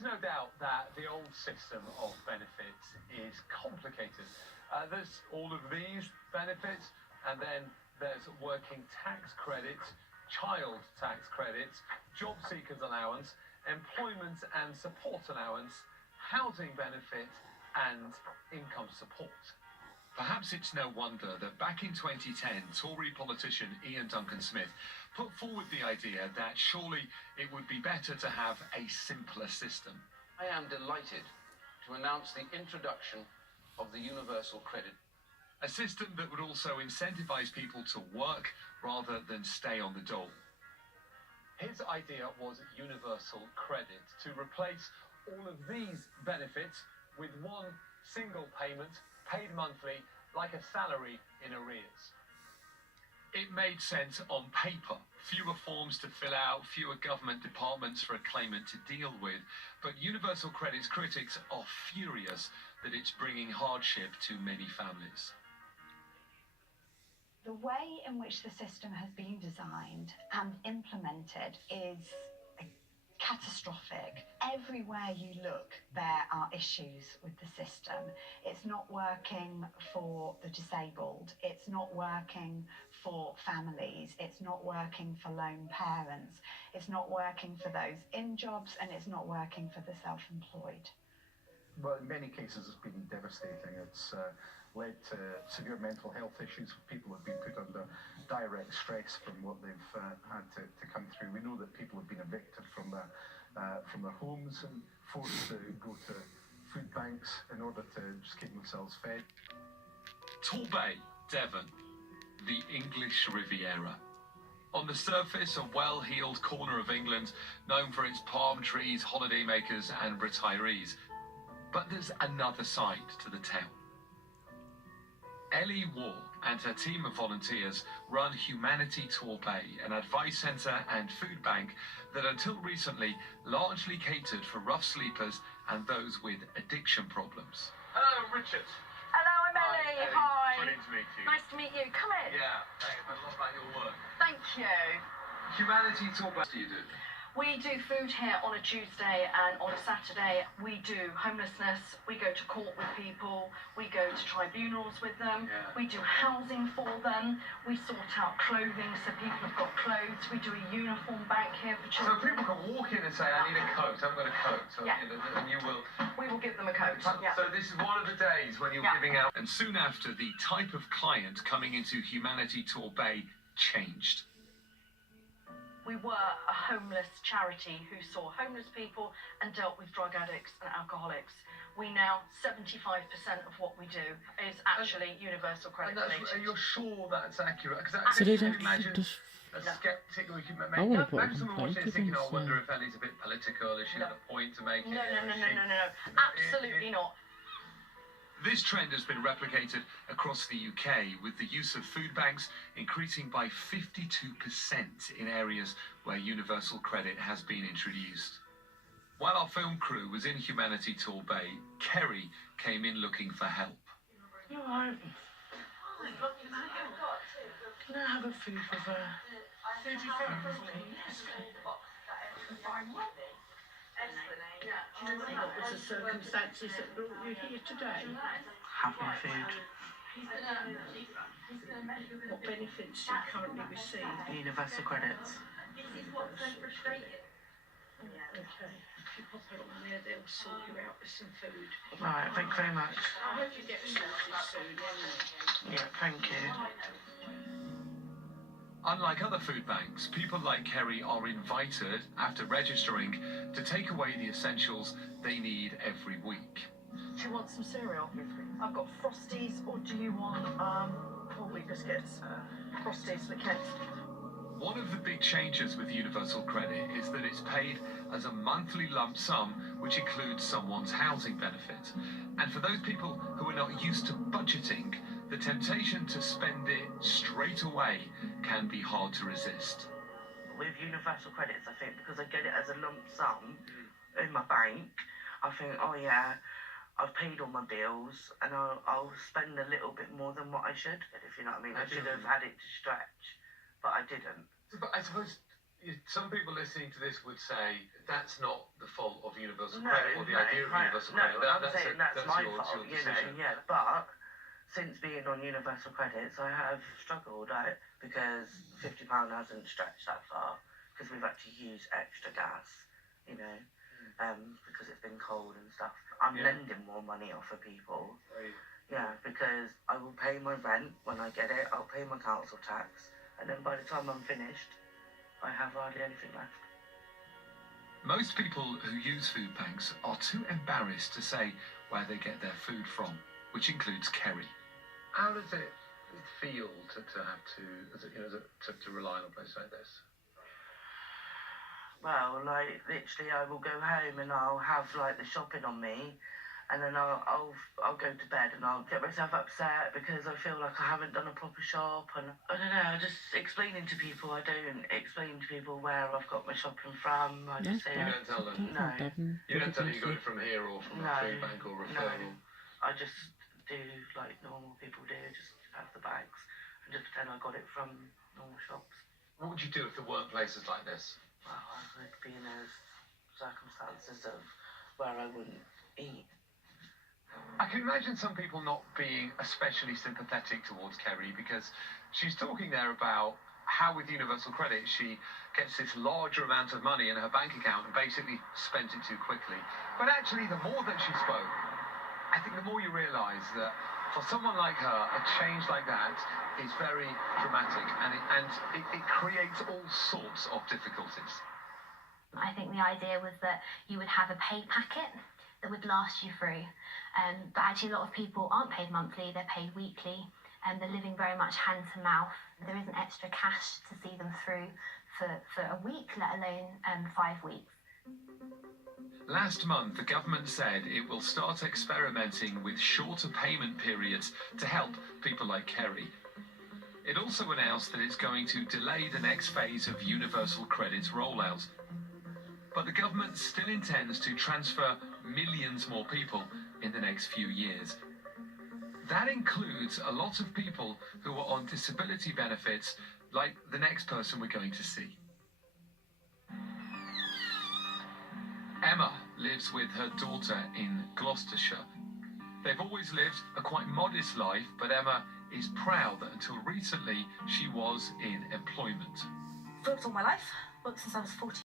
is no doubt that the old system of benefits is complicated. There's all of these benefits, and then there's working tax credits, child tax credits, job seekers allowance, employment and support allowance, housing benefit, and income support. Perhaps it's no wonder that back in 2010, Tory politician Ian Duncan Smith put forward the idea that surely it would be better to have a simpler system. I am delighted to announce the introduction of the universal credit. A system that would also incentivise people to work rather than stay on the dole. His idea was universal credit, to replace all of these benefits with one single payment, paid monthly, like a salary in arrears. It made sense on paper. Fewer forms to fill out, fewer government departments for a claimant to deal with. But universal credit's critics are furious that it's bringing hardship to many families. The way in which the system has been designed and implemented is catastrophic. Everywhere you look, there are issues with the system. It's not working for the disabled. It's not working for families. It's not working for lone parents. It's not working for those in jobs, and it's not working for the self-employed. Well, in many cases, it's been devastating. It's led to severe mental health issues. People have been put under direct stress from what they've had to come through. We know that people have been evicted from their homes and forced to go to food banks in order to just keep themselves fed. Torbay, Devon, the English Riviera. On the surface, a well-heeled corner of England, known for its palm trees, holidaymakers and retirees. But there's another side to the town. Ellie Wall and her team of volunteers run Humanity Torbay, an advice centre and food bank that until recently largely catered for rough sleepers and those with addiction problems. Hello, Richard. Hello, I'm Ellie. Hi. Brilliant to meet you. Nice to meet you. Come in. Yeah, thanks a lot about your work. Thank you. Humanity Torbay. What do you do? We do food here on a Tuesday and on a Saturday. We do homelessness. We go to court with people. We go to tribunals with them. Yeah. We do housing for them. We sort out clothing so people have got clothes. We do a uniform bank here for So children. people can walk in and say, I need a coat, I've got a coat. So, Yeah. and you will... We will give them a coat. Yeah. So this is one of the days when you're Yeah. giving out... And soon after, the type of client coming into Humanity Torbay changed. We were a homeless charity who saw homeless people and dealt with drug addicts and alcoholics. We now, 75% of what we do is actually universal credit related. And you're sure that's accurate? Because So they can don't you imagine just... a skeptic, or you can I want to put maybe a someone complaint watching is thinking, oh, I against wonder if Ellie's a bit political, has she got a point to make? No. Absolutely not. This trend has been replicated across the UK, with the use of food banks increasing by 52% in areas where universal credit has been introduced. While our film crew was in Humanity Torbay, Kerry came in looking for help. You alright? Can I have a food with a... What was the circumstances that brought you here today? Have my food. What benefits do you currently receive? Universal credits. Okay, if you pop it on there, they'll sort you out with some food. Right, thank you very much. I hope you get sorted soon, anyway. Yeah, thank you. Unlike other food banks, people like Kerry are invited, after registering, to take away the essentials they need every week. Do you want some cereal? I've got Frosties, or do you want Colby biscuits? Frosties for kids. One of the big changes with universal credit is that it's paid as a monthly lump sum, which includes someone's housing benefit. And for those people who are not used to budgeting, the temptation to spend it straight away can be hard to resist. With universal credits, I think, because I get it as a lump sum in my bank, I think, oh yeah, I've paid all my bills and I'll spend a little bit more than what I should, if you know what I mean. I should have had it to stretch, but I didn't. But I suppose Some people listening to this would say that's not the fault of universal No, credit or the idea of universal credit. I'm saying that's my fault, your you know, decision. yeah. But since being on universal credits, I have struggled out because £50 hasn't stretched that far because we've had to use extra gas, you know, because it's been cold and stuff. I'm lending more money off of people. Right. Yeah, because I will pay my rent when I get it, I'll pay my council tax, and then by the time I'm finished, I have hardly anything left. Most people who use food banks are too embarrassed to say where they get their food from, which includes Kerry. How does it feel to have to rely on a place like this? Well, like literally, I will go home and I'll have like the shopping on me, and then I'll go to bed and I'll get myself upset because I feel like I haven't done a proper shop, and I don't know. Just explaining to people, I don't explain to people where I've got my shopping from. I just say You don't tell them. No. You don't tell them you got it from here or from a food bank or referral. I just do like normal people do, just have the bags and just pretend I got it from normal shops. What would you do if there weren't places like this? Well, I would be in those circumstances of where I wouldn't eat. I can imagine some people not being especially sympathetic towards Kerry because she's talking there about how with universal credit she gets this larger amount of money in her bank account and basically spent it too quickly. But actually, the more that she spoke, I think the more you realise that for someone like her, a change like that is very dramatic and it creates all sorts of difficulties. I think the idea was that you would have a pay packet that would last you through. But actually a lot of people aren't paid monthly, they're paid weekly, and they're living very much hand to mouth. There isn't extra cash to see them through for a week, let alone 5 weeks. Last month, the government said it will start experimenting with shorter payment periods to help people like Kerry. It also announced that it's going to delay the next phase of universal credit's rollout. But the government still intends to transfer millions more people in the next few years. That includes a lot of people who are on disability benefits, like the next person we're going to see. Emma lives with her daughter in Gloucestershire. They've always lived a quite modest life, but Emma is proud that until recently she was in employment. Worked all my life, worked since I was 14.